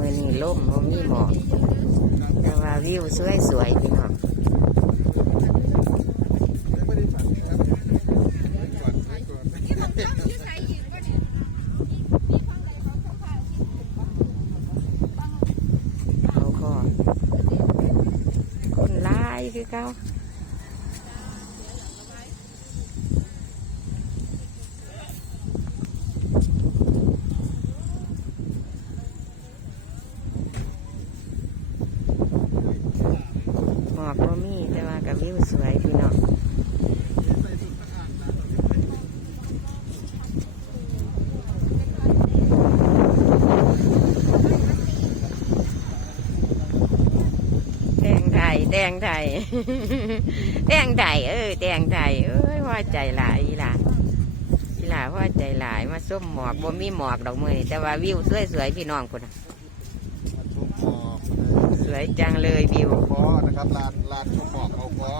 มือนี่ล่มบ่มีหมอกแต่ว่าวิวสวยๆพี่น้องเขาก็คนร้ายคือเขา อกก็มีแต่ว่ากับวิวสวยพี่น้องแดงไทยแดงไทยแดงไทยเออแดงไทยเอ้ยว่าใจหลายอีหล่ะอีหล่ะว่าใจหลายมาส้มหมอกบ่มีหมอกดอกมือแต่ว่าวิวสวยๆพี่น้องคนน่ะหมอก วยจังเลยวิวเขาคอนะครับลานลานชมหมอกเขาก็